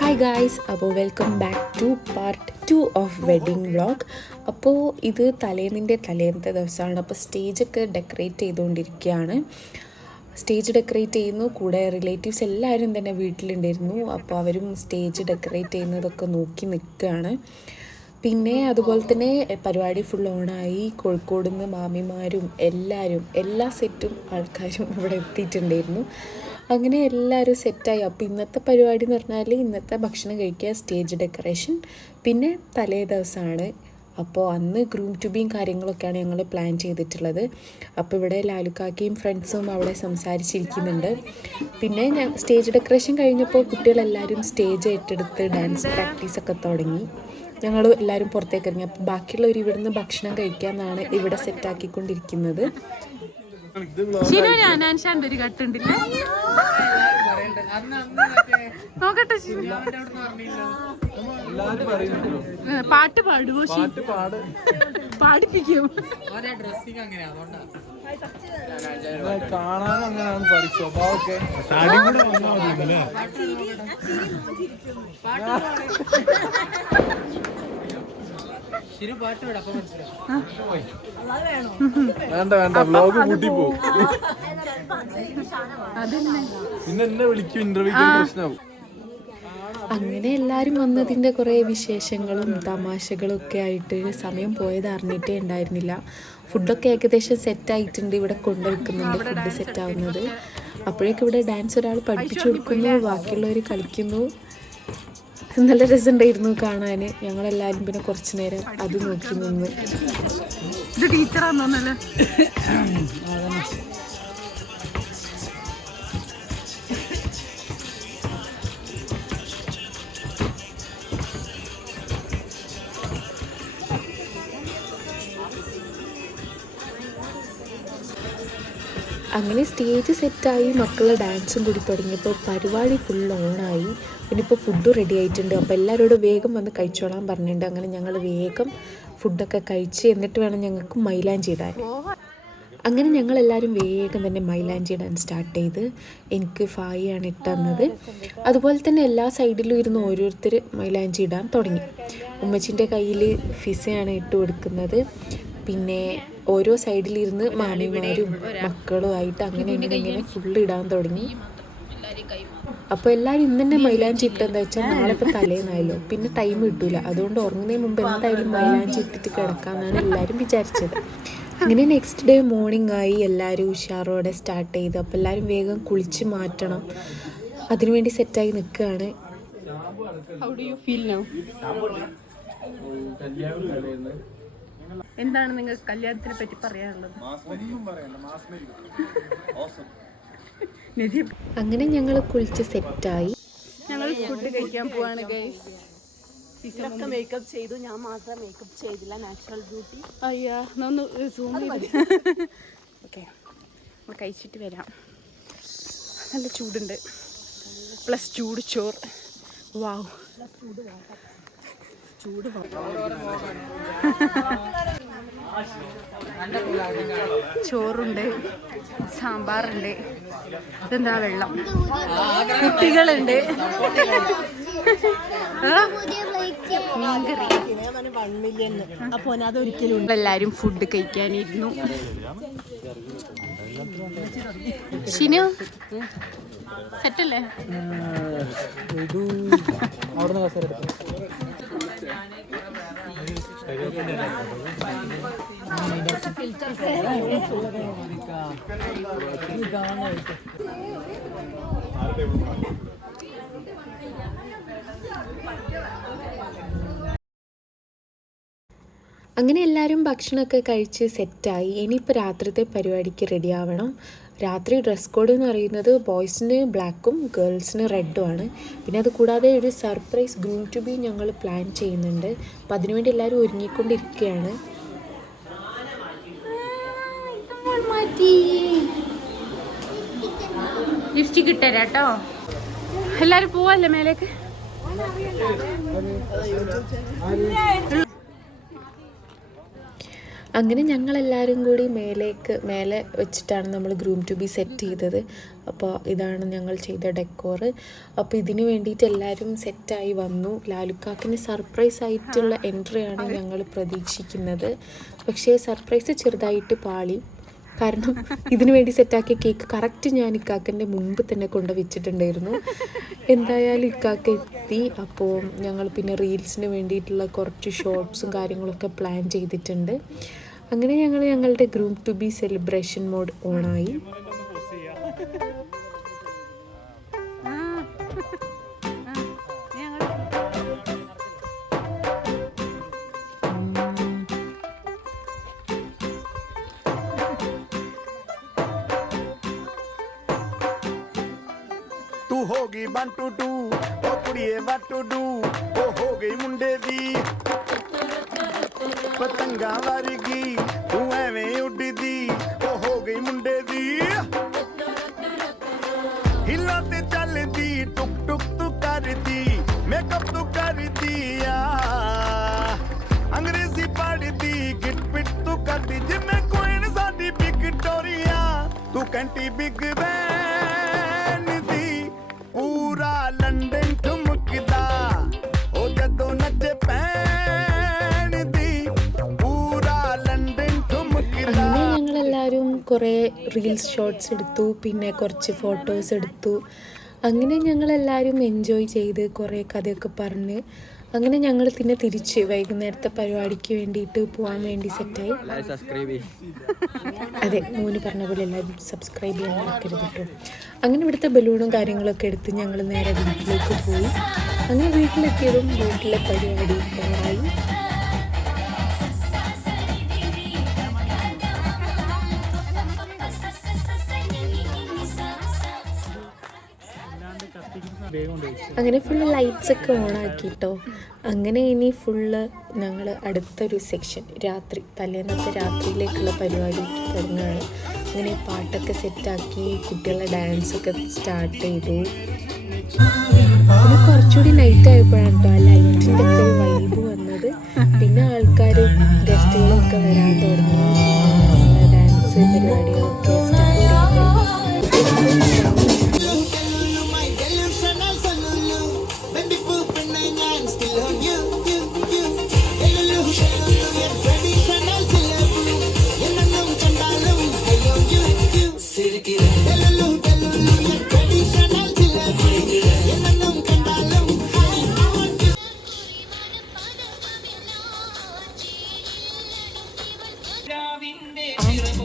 Hi guys, അപ്പോൾ welcome back to part 2 of wedding vlog. അപ്പോൾ ഇത് തലേന്നത്തെ ദിവസമാണ്. അപ്പോൾ സ്റ്റേജൊക്കെ ഡെക്കറേറ്റ് ചെയ്തുകൊണ്ടിരിക്കുകയാണ്. സ്റ്റേജ് ഡെക്കറേറ്റ് ചെയ്യുന്നു, കൂടെ റിലേറ്റീവ്സ് എല്ലാവരും തന്നെ വീട്ടിലുണ്ടായിരുന്നു. അപ്പോൾ അവരും സ്റ്റേജ് ഡെക്കറേറ്റ് ചെയ്യുന്നതൊക്കെ നോക്കി നിൽക്കുകയാണ്. പിന്നെ അതുപോലെ തന്നെ പരിപാടി ഫുൾ ഓണായി. കോഴിക്കോട് നിന്ന് മാമിമാരും എല്ലാ സെറ്റും ആൾക്കാരും ഇവിടെ എത്തിയിട്ടുണ്ടായിരുന്നു. അങ്ങനെ എല്ലാവരും സെറ്റായി. അപ്പോൾ ഇന്നത്തെ പരിപാടി എന്ന് പറഞ്ഞാൽ ഇന്നത്തെ ഭക്ഷണം കഴിക്കുക, സ്റ്റേജ് ഡെക്കറേഷൻ, പിന്നെ തലേ ദിവസമാണ്. അപ്പോൾ അന്ന് ഗ്രൂം ടു ബിയും കാര്യങ്ങളൊക്കെയാണ് ഞങ്ങൾ പ്ലാൻ ചെയ്തിട്ടുള്ളത്. അപ്പോൾ ഇവിടെ ലാലുക്കാക്കയും ഫ്രണ്ട്സും അവിടെ സംസാരിച്ചിരിക്കുന്നുണ്ട്. പിന്നെ സ്റ്റേജ് ഡെക്കറേഷൻ കഴിഞ്ഞപ്പോൾ കുട്ടികളെല്ലാവരും സ്റ്റേജ് ഏറ്റെടുത്ത് ഡാൻസ് പ്രാക്ടീസൊക്കെ തുടങ്ങി. ഞങ്ങൾ എല്ലാവരും പുറത്തേക്ക് ഇറങ്ങി. അപ്പോൾ ബാക്കിയുള്ളവർ ഇവിടുന്ന് ഭക്ഷണം കഴിക്കാമെന്നാണ് ഇവിടെ സെറ്റാക്കിക്കൊണ്ടിരിക്കുന്നത്. നോക്കട്ടെ, പാട്ട് പാടുവോ? പാടിപ്പിക്കും. കാണാൻ അങ്ങനെയാണ് സ്വഭാവമൊക്കെ. വേണ്ട വ്ലോഗ് കൂട്ടി പോകും. പിന്നെ എന്നെ വിളിക്കും ഇന്റർവ്യൂക്ക്, പ്രശ്നമാവും. അങ്ങനെ എല്ലാവരും വന്നതിൻ്റെ കുറേ വിശേഷങ്ങളും തമാശകളും ഒക്കെ ആയിട്ട് സമയം പോയത് അറിഞ്ഞിട്ടേ ഉണ്ടായിരുന്നില്ല. ഫുഡൊക്കെ ഏകദേശം സെറ്റായിട്ടുണ്ട്. ഇവിടെ കൊണ്ടുവയ്ക്കുന്നുണ്ട് ഫുഡ് സെറ്റാവുന്നത്. അപ്പോഴേക്കും ഇവിടെ ഡാൻസ് ഒരാൾ പഠിപ്പിച്ചു കൊടുക്കുന്നു, ബാക്കിയുള്ളവർ കളിക്കുന്നു. നല്ല രസമുണ്ടായിരുന്നു കാണാൻ. ഞങ്ങളെല്ലാവരും പിന്നെ കുറച്ച് നേരം അത് നോക്കി നിന്ന്. ഇത് ടീച്ചറാണെന്നല്ലേ? അങ്ങനെ സ്റ്റേജ് സെറ്റായി, മക്കൾ ഡാൻസും കൂടി തുടങ്ങിയപ്പോൾ പരിപാടി ഫുൾ ഓണായി. പിന്നെ ഇപ്പോൾ ഫുഡ് റെഡി ആയിട്ടുണ്ട്. അപ്പോൾ എല്ലാവരോടും വേഗം വന്ന് കഴിച്ചോളാൻ പറഞ്ഞിട്ടുണ്ട്. അങ്ങനെ ഞങ്ങൾ വേഗം ഫുഡൊക്കെ കഴിച്ച് എന്നിട്ട് വേണം ഞങ്ങൾക്ക് മൈലാഞ്ചി ഇടാൻ. അങ്ങനെ ഞങ്ങളെല്ലാവരും വേഗം തന്നെ മൈലാഞ്ചി ഇടാൻ സ്റ്റാർട്ട് ചെയ്ത്. എനിക്ക് ഫായിയാണ് ഇട്ടുതന്നത്. അതുപോലെ തന്നെ എല്ലാ സൈഡിലും ഇരുന്ന് ഓരോരുത്തർ മൈലാഞ്ചി ഇടാൻ തുടങ്ങി. ഉമ്മച്ചിൻ്റെ കയ്യിൽ ഫിസയാണ് ഇട്ട് കൊടുക്കുന്നത്. പിന്നെ ഓരോ സൈഡിലിരുന്ന് മാമിമാരും മക്കളുമായിട്ട് അങ്ങനെ ഫുള്ള് ഇടാൻ തുടങ്ങി. അപ്പോൾ എല്ലാവരും ഇന്ന് തന്നെ മൈലാഞ്ചി ഇട്ടെന്താ വെച്ചാൽ നാളെ ഇപ്പോൾ തലേന്നായല്ലോ, പിന്നെ ടൈം കിട്ടൂല. അതുകൊണ്ട് ഉറങ്ങുന്നതിന് മുമ്പ് എന്തായാലും മൈലാഞ്ചി ഇട്ടിട്ട് കിടക്കാമെന്നാണ് എല്ലാവരും വിചാരിച്ചത്. അങ്ങനെ നെക്സ്റ്റ് ഡേ മോർണിംഗ് ആയി. എല്ലാവരും ഉഷാറോടെ സ്റ്റാർട്ട് ചെയ്തു. അപ്പോൾ എല്ലാവരും വേഗം കുളിച്ച് മാറ്റണം, അതിനുവേണ്ടി സെറ്റായി നിൽക്കുകയാണ്. എന്താണ് നിങ്ങൾക്ക് കല്യാണത്തിനെ പറ്റി പറയാനുള്ളത്? അങ്ങനെ ഞങ്ങൾ കുളിച്ച് സെറ്റായി. ഞങ്ങൾ ഫുഡ് കഴിക്കാൻ പോവാണ് ഗൈസ്. മേക്കപ്പ് ചെയ്തു, ഞാൻ മാത്രം മേക്കപ്പ് ചെയ്തില്ല, നാച്ചുറൽ ബ്യൂട്ടി. അയ്യാ, ഒന്ന് സൂം ചെയ്ത്. ഓക്കെ, കഴിച്ചിട്ട് വരാം. നല്ല ചൂടുണ്ട്, പ്ലസ് ചൂട് ചോറ്. വാവ്, ചൂട് ചോറുണ്ട്, സാമ്പാറുണ്ട്, ഇതെന്താ വെള്ളം, കുട്ടികളുണ്ട്, മീൻകറി. എല്ലാരും ഫുഡ് കഴിക്കാനിരുന്നു. ഷിനു സെറ്റല്ലേ? അങ്ങനെ എല്ലാവരും ഭക്ഷണമൊക്കെ കഴിച്ച് സെറ്റായി. ഇനിയിപ്പോൾ രാത്രിത്തെ പരിപാടിക്ക് റെഡി ആവണം. രാത്രി ഡ്രസ് കോഡ് എന്ന് പറയുന്നത് ബോയ്സിന് ബ്ലാക്കും ഗേൾസിന് റെഡുമാണ്. പിന്നെ അത് കൂടാതെ ഒരു സർപ്രൈസ് ഗ്രൂം ടു ബി ഞങ്ങൾ പ്ലാൻ ചെയ്യുന്നുണ്ട്. അപ്പം അതിനുവേണ്ടി എല്ലാവരും ഒരുങ്ങിക്കൊണ്ടിരിക്കുകയാണ്. ലിപ്സ്റ്റിക് ഇട്ടരാട്ടോ. എല്ലാവരും പോവല്ലേ മേലേക്ക്? അങ്ങനെ ഞങ്ങളെല്ലാവരും കൂടി മേലെ വെച്ചിട്ടാണ് നമ്മൾ ഗ്രൂം ടു ബി സെറ്റ് ചെയ്തത്. അപ്പോൾ ഇതാണ് ഞങ്ങൾ ചെയ്ത ഡെക്കോറ്. അപ്പോൾ ഇതിന് വേണ്ടിയിട്ട് എല്ലാവരും സെറ്റായി വന്നു. ലാലുക്കാക്കിന് സർപ്രൈസ് ആയിട്ടുള്ള എൻട്രിയാണ് ഞങ്ങൾ പ്രതീക്ഷിക്കുന്നത്. പക്ഷേ സർപ്രൈസ് ചെറുതായിട്ട് പാളി. കാരണം ഇതിനു വേണ്ടി സെറ്റാക്കിയ കേക്ക് കറക്റ്റ് ഞാൻ ഇക്കാക്കൻ്റെ മുമ്പ് തന്നെ കൊണ്ട് വെച്ചിട്ടുണ്ടായിരുന്നു. എന്തായാലും ഇക്കാക്ക എത്തി. അപ്പോൾ ഞങ്ങൾ പിന്നെ റീൽസിന് വേണ്ടിയിട്ടുള്ള കുറച്ച് ഷോർട്ട്സും കാര്യങ്ങളൊക്കെ പ്ലാൻ ചെയ്തിട്ടുണ്ട്. അങ്ങനെ ഞങ്ങളുടെ groom to be celebration mode ഓണായി. तू होगी 1 2 2 ओ कुड़िए what to do ओ हो गई मुंडे दी पतंगा वर्गी तू एवें उड़दी ओ हो गई मुंडे दी हिला ते चलदी टुक टुक तू करदी मेकअप तू करदी आ अंग्रेजी पढ़दी गिट पिट तू करदी जिम्मे क्वीन साडी विक्टोरिया तू कंटी बिग बैन दी पूरा लंदन ठुमकदा ओ जदों नचे पैन दी पूरा लंदन ठुमकदा. അങ്ങനെ ഞങ്ങളെല്ലാവരും കുറേ റീൽസ് ഷോർട്സ് എടുത്തു, പിന്നെ കുറച്ച് ഫോട്ടോസ് എടുത്തു. അങ്ങനെ ഞങ്ങളെല്ലാവരും എൻജോയ് ചെയ്ത് കുറേ കഥയൊക്കെ പറഞ്ഞ് അങ്ങനെ ഞങ്ങൾ പിന്നെ തിരിച്ച് വൈകുന്നേരത്തെ പരിപാടിക്ക് വേണ്ടിയിട്ട് പോകാൻ വേണ്ടി സെറ്റായി. അതെ, മോന് പറഞ്ഞ പോലെ എല്ലാവരും സബ്സ്ക്രൈബ് ചെയ്യാൻ മറക്കരുത് കേട്ടോ. അങ്ങനെ ഇവിടുത്തെ ബലൂണും കാര്യങ്ങളൊക്കെ എടുത്ത് ഞങ്ങൾ നേരെ വീട്ടിലേക്ക് പോയി. അങ്ങനെ വീട്ടിലെത്തിയതും വീട്ടിലെ പരിപാടി ഓണായി. അങ്ങനെ ഫുള്ള് ലൈറ്റ്സ് ഒക്കെ ഓണാക്കിട്ടോ. അങ്ങനെ ഇനി ഫുള്ള് ഞങ്ങൾ അടുത്തൊരു സെക്ഷൻ തലേന്നത്തെ രാത്രിയിലേക്കുള്ള പരിപാടി തുടങ്ങുകയാണ്. അങ്ങനെ പാട്ടൊക്കെ സെറ്റാക്കി കുട്ടികളുടെ ഡാൻസൊക്കെ സ്റ്റാർട്ട് ചെയ്തു. പിന്നെ കുറച്ചുകൂടി നൈറ്റ് ആയപ്പോഴാണ് കേട്ടോ ആ ലൈറ്റിൻ്റെ ഒക്കെ ഒരു വൈബ് വന്നത്. പിന്നെ ആൾക്കാർ ഗസ്റ്റുകളൊക്കെ വരാൻ തുടങ്ങി. ഡാൻസ് പരിപാടികളൊക്കെ സ്റ്റാർട്ട് ചെയ്തു.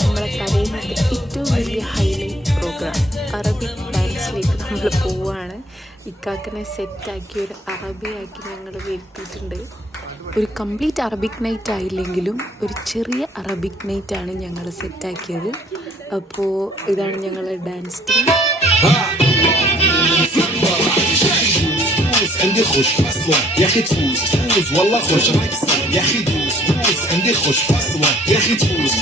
നമ്മളെ കരയിലത്തെ ഏറ്റവും വലിയ ഹൈലൈറ്റ് പ്രോഗ്രാം അറബിക് ഡാൻസിലേക്ക് നമ്മൾ പോവുകയാണ്. ഇക്കാക്കനെ സെറ്റാക്കി ഒരു അറബിയാക്കി ഞങ്ങൾ വരുത്തിയിട്ടുണ്ട്. ഒരു കംപ്ലീറ്റ് അറബിക് നൈറ്റ് ആയില്ലെങ്കിലും ഒരു ചെറിയ അറബിക് നൈറ്റാണ് ഞങ്ങൾ സെറ്റാക്കിയത്. അപ്പോൾ ഇതാണ് ഞങ്ങളുടെ ഡാൻസ് ടീം. عندي خوش في أسوان يا أخي تفوز والله خوش رقصة يا أخي دوس عندي خوش في أسوان يا أخي تفوز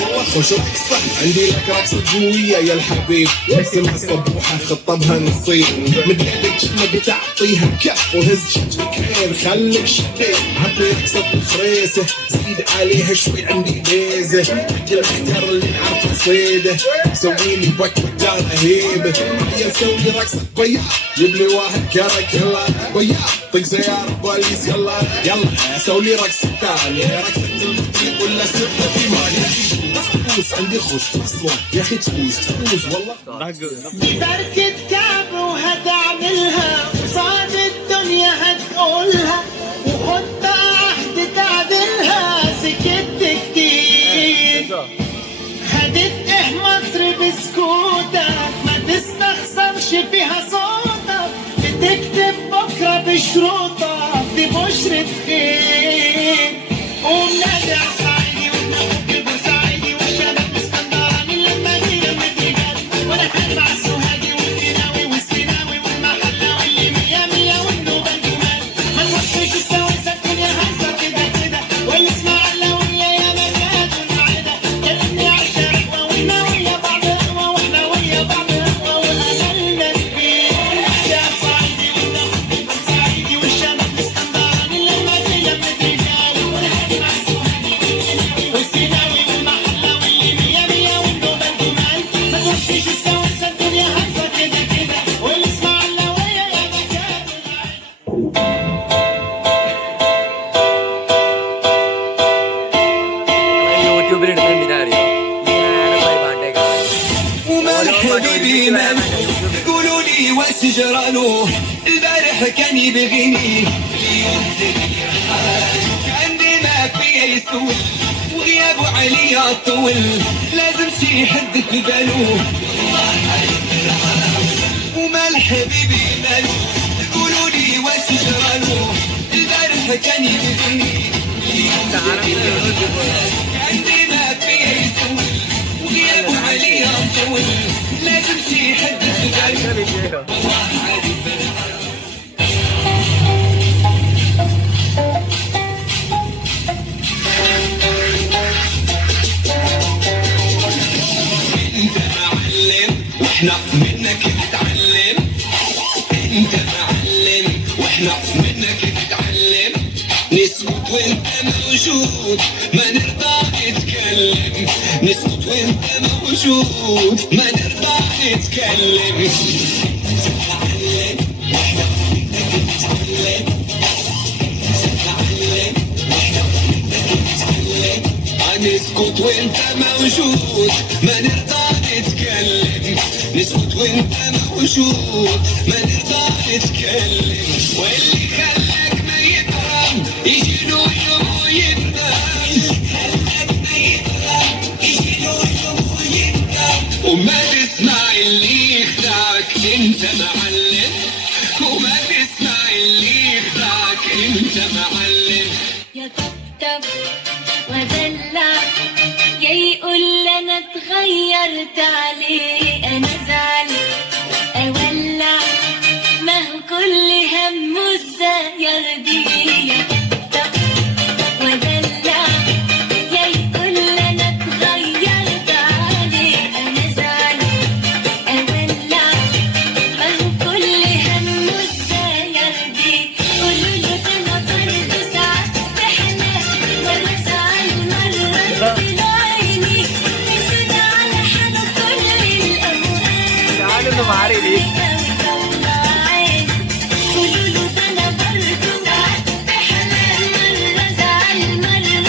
والله خوش رقصة عندي لك رقصة قوية يا الحبيب نقسمها الصبوحة خطبها نصين من يدك ما بتعطيها بكف وهز شتك خير خليك شديد عطي رقصة الفريسة زيد عليها شوي عندي بيزة عندي المحتار اللي عارفة صيدة سويلي بوكبة دارة هيبة يا سوي رقصة بياض جيب لي واحد كرك يلا بياض طق سيارة بوليس يلا يلا سوي رقصة ثانية رقصة المطيب ولا سرقة مال يا أخي تفوز عندي خوش في أسوان يا أخي تفوز والله بركة كعب وهتعملها وصعد الدنيا هتقولها وخد بقى عهد تعدلها سكت كتير خدت ايه مصر بسكوتك ما تستخسرش فيها صوتك بتكتب بكرة بشروطك دي بشرة خير قوم نادي على صعيدي وناخد بورسعيدي والشباب اسكندراني لما نيجي مدرجات وانا حلم على السوهاجي والقناوي والسيناوي والمحلاوي اللي مية مية والنوبة الجمال ما نوصلش السويسة الدنيا هزة كده كده والاسماعيلاوية يا مجاد والمعدة كلمني على الشارع واحنا ويا بعض قهوة واحنا ويا بعض قهوة وأملنا كبير يا صعيدي وناخد بورسعيدي والشباب وصلوا البارح كان يبغيني اليوم زي حال كان ديما فيا يسول وغيابه عليا طول لازم شي حد في باله ومال حبيبي مالو قولوا لي واش جرالو البارح كان يبغيني اليوم زي كان ديما فيا يسول وغيابه عليا طول لازم شي حد في باله واحنا منك نتعلم انت معلم واحنا منك نتعلم نسكت وانت موجود ما نرضى نتكلم نسكت وانت موجود ما نرضى نتكلم انت معلم واحنا منك نتعلم انت معلم واحنا منك نتعلم نسكت وانت موجود ما نرضى نتكلم نسكت وانت موجود ما نرضى نتكلم واللي خلاك ما يفهم يجي له يوم ويندم خلاك ما يفهم يجي له يوم ويندم وما تسمع اللي يخدعك انت معلم وما تسمع اللي يخدعك انت معلم يا طبطب ودلع يا يقول انا اتغيرت عليه انا زعل اولع ما هو كل همه ازاي يرضيه يا طبطب ودلع يا يقول انا اتغيرت عليه انا زعل اولع ما هو كل همه ازاي يرضيه قولوا له ده انا برضه ساعات بحنان وانا زعل مره بعيني نسيت على حاله كل الاوقات ഞാനൊന്ന് മാറിയില്ലേ قولوا له ده انا برضه ساعات بحنان مره زعل مره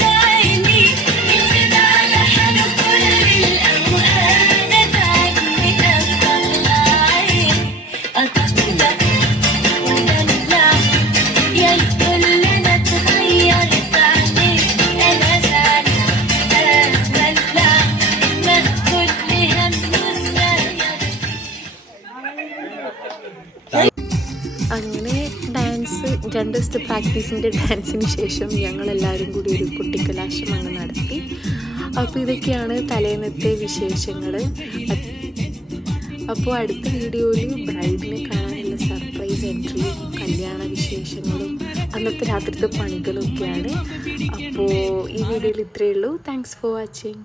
بعيني نسيت على حاله كل الاوقات ازعجني اطلعي اطبطب ودلع يا يقول انا اتغيرت عليه انا زعل اولع ما كل همه ازاي അങ്ങനെ ഡാൻസ് 2 ദിവസത്തെ പ്രാക്ടീസിൻ്റെ ഡാൻസിന് ശേഷം ഞങ്ങളെല്ലാവരും കൂടി ഒരു കുട്ടിക്കലാശം അങ്ങ് നടത്തി. അപ്പോൾ ഇതൊക്കെയാണ് തലേന്നത്തെ വിശേഷങ്ങൾ. അപ്പോൾ അടുത്ത വീഡിയോയിൽ ബ്രൈഡിനെ കാണാനുള്ള സർപ്രൈസ് എൻട്രിയും കല്യാണ വിശേഷങ്ങളും അന്നത്തെ രാത്രിത്തെ പണികളൊക്കെയാണ്. അപ്പോൾ ഈ വീഡിയോയിൽ ഇത്രയേ ഉള്ളൂ. Thanks for watching.